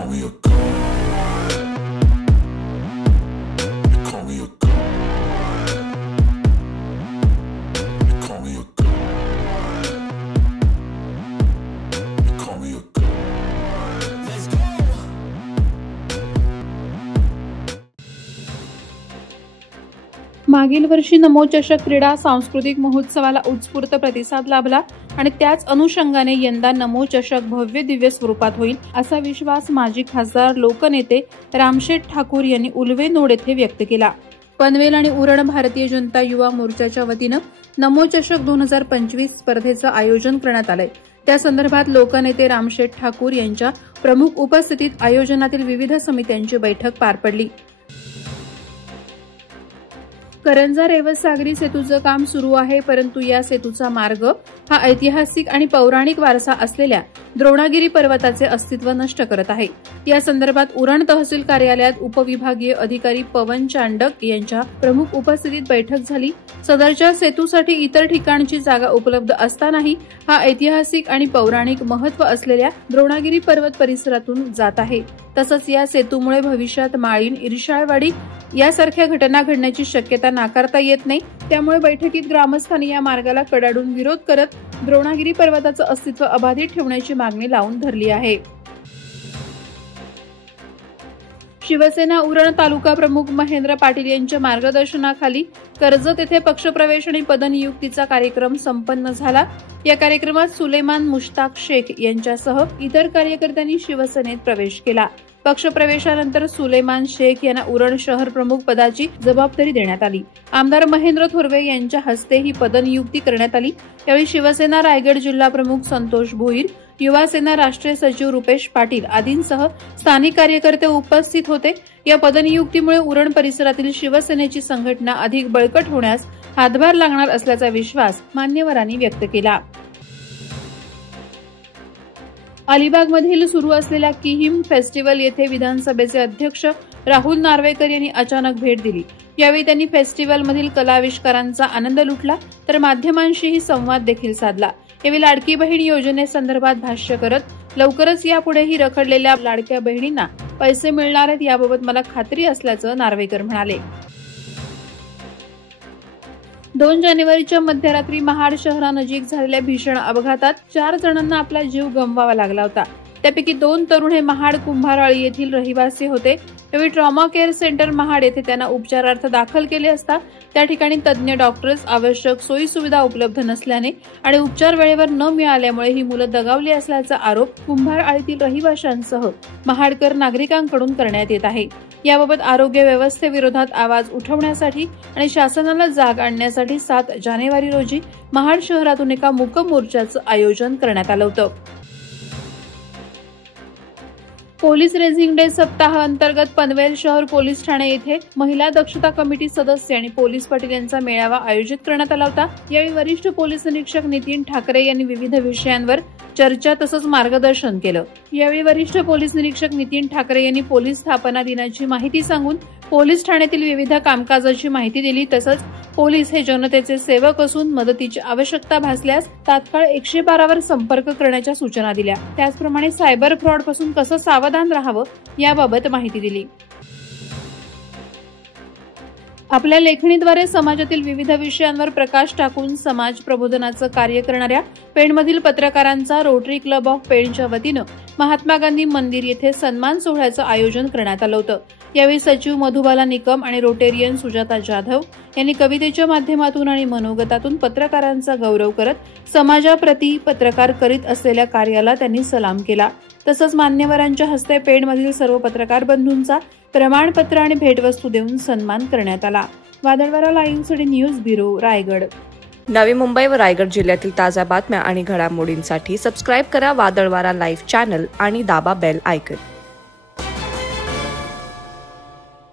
call me a god. You call me a god. You call me a god. You call me a god. Let's go. मागील वर्षी नमो चषक क्रीडा सांस्कृतिक महोत्सवाला उत्स्फूर्त प्रतिसाद लाभला आणि त्याच अनुषंगाने यंदा नमो चषक भव्य दिव्य स्वरूपात होईल असा विश्वास माजी खासदार लोकनेते रामशेठ ठाकूर यांनी उल्वेनोड येथे व्यक्त केला। पनवेल आणि उरण भारतीय जनता युवा मोर्चाच्या वतीनं नमो चषक 2025 स्पर्धेचं आयोजन करण्यात आलंय। त्या संदर्भात लोकनेते रामशेठ ठाकूर यांच्या प्रमुख उपस्थितीत आयोजनातील विविध समित्यांची बैठक पार पडली। करंजा रेवसागरी सेतूचं काम सुरू आहे, परंतु या सेतूचा मार्ग हा ऐतिहासिक आणि पौराणिक वारसा असलेल्या द्रोणागिरी पर्वताचे अस्तित्व नष्ट करत आहे। या संदर्भात उरण तहसील कार्यालयात उपविभागीय अधिकारी पवन चांडक यांच्या प्रमुख उपस्थितीत बैठक झाली। सदरच्या सेतूसाठी इतर ठिकाणची जागा उपलब्ध असतानाही हा ऐतिहासिक आणि पौराणिक महत्त्व असलेल्या द्रोणागिरी पर्वत परिसरातून जात आहे। तसंच या सेतूमुळे भविष्यात माळीण, इर्षाळवाडी यासारख्या घटना घडण्याची शक्यता नाकारता येत नाही। त्यामुळे बैठकीत ग्रामस्थांनी या मार्गाला कडाडून विरोध करत द्रोणागिरी पर्वताचं अस्तित्व अबाधित ठेवण्याची मागणी लावून धरली आहे। शिवसेना उरण तालुका प्रमुख महेंद्र पाटील यांच्या मार्गदर्शनाखाली कर्जत येथे पक्षप्रवेश आणि पदनियुक्तीचा कार्यक्रम संपन्न झाला। या कार्यक्रमात सुलेमान मुश्ताक शेख यांच्यासह इतर कार्यकर्त्यांनी शिवसेनेत प्रवेश केला। पक्षप्रवेशानंतर सुलेमान शेख यांना उरण शहर प्रमुख पदाची जबाबदारी देण्यात आली। आमदार महेंद्र थोरवे यांच्या हस्ते ही पदनियुक्ती करण्यात आली। यावेळी शिवसेना रायगड जिल्हा प्रमुख संतोष भोईर, युवा सेना राष्ट्रीय सचिव रुपेश पाटील आदींसह स्थानिक कार्यकर्ते उपस्थित होते। या पदनियुक्तीमुळे उरण परिसरातील शिवसेनेची संघटना अधिक बळकट होण्यास हातभार लागणार असल्याचा विश्वास मान्यवरांनी व्यक्त केला। अलिबागमधील सुरू असलेल्या किहिम फेस्टिवल येथे विधानसभेचे अध्यक्ष राहुल नार्वेकर यांनी अचानक भेट दिली। यावेळी त्यांनी फेस्टिवलमधील कलाविष्कारांचा आनंद लुटला तर माध्यमांशीही संवाद देखील साधला। यावेळी लाडकी बहीण योजनेसंदर्भात भाष्य करत लवकरच यापुढेही रखडलेल्या लाडक्या बहिणींना पैसे मिळणार आहेत याबाबत मला खात्री असल्याचं नार्वेकर म्हणाले। 2 जानेवारीच्या मध्यरात्री महाड शहरानजीक झालेल्या भीषण अपघातात 4 जणांना आपला जीव गमवावा लागला होता। त्यापैकी 2 तरुण हे महाड कुंभारवाडी येथील रहिवासी होते। यावेळी ट्रॉमा केअर सेंटर महाड येथे त्यांना उपचारार्थ दाखल केले असता त्या ठिकाणी तज्ज्ञ डॉक्टर्स, आवश्यक सोयी सुविधा उपलब्ध नसल्याने आणि उपचार वेळेवर न मिळाल्यामुळे ही मुलं दगावली असल्याचा आरोप कुंभारआळीतील रहिवाशांसह महाडकर नागरिकांकडून करण्यात येत आहे। याबाबत आरोग्य व्यवस्थेविरोधात आवाज उठवण्यासाठी आणि शासनाला जाग आणण्यासाठी 7 जानेवारी रोजी महाड शहरातून एका मूक मोर्चाचं आयोजन करण्यात आलं होतं। पोलीस रेझिंग डे सप्ताह अंतर्गत पनवेल शहर पोलीस ठाणे येथे महिला दक्षता कमिटी सदस्य आणि पोलीस पाटील यांचा मेळावा आयोजित करण्यात आला होता। यावेळी वरिष्ठ पोलीस निरीक्षक नितीन ठाकरे यांनी विविध विषयांवर चर्चा तसंच मार्गदर्शन केलं। यावेळी वरिष्ठ पोलीस निरीक्षक नितीन ठाकरे यांनी पोलीस स्थापना दिनाची माहिती सांगून पोलीस ठाण्यातील विविध कामकाजाची माहिती दिली। तसंच पोलीस हे जनतेचे सेवक असून मदतीची आवश्यकता भासल्यास तात्काळ 112 वर संपर्क करण्याच्या सूचना दिल्या। त्याचप्रमाणे सायबर फ्रॉड पासून कसं सावधान राहावं याबाबत माहिती दिली। आपल्या लेखणीद्वारे समाजातील विविध विषयांवर प्रकाश टाकून समाज प्रबोधनाचं कार्य करणाऱ्या पेणमधील पत्रकारांचा रोटरी क्लब ऑफ पेणच्या वतीनं महात्मा गांधी मंदिर येथे सन्मान सोहळ्याचं आयोजन करण्यात आलं होतं। यावेळी सचिव मधुबाला निकम आणि रोटेरियन सुजाता जाधव यांनी कवितेच्या माध्यमातून आणि मनोगतातून पत्रकारांचा गौरव करत समाजाप्रती पत्रकार करीत असलेल्या कार्याला त्यांनी सलाम केला। तसंच मान्यवरांच्या हस्ते पेणमधील सर्व पत्रकार बंधूंचा प्रमाणपत्र आणि भेटवस्तू देऊन सन्मान करण्यात आला। Vadalvara live city news bureau, Raigad. Navi Mumbai व रायगड जिल्ह्यातील ताज्या बातम्या आणि घडामोडींसाठी सबस्क्राईब करा वादळवारा लाईव्ह चॅनल आणि दाबा बेल आयकॉन।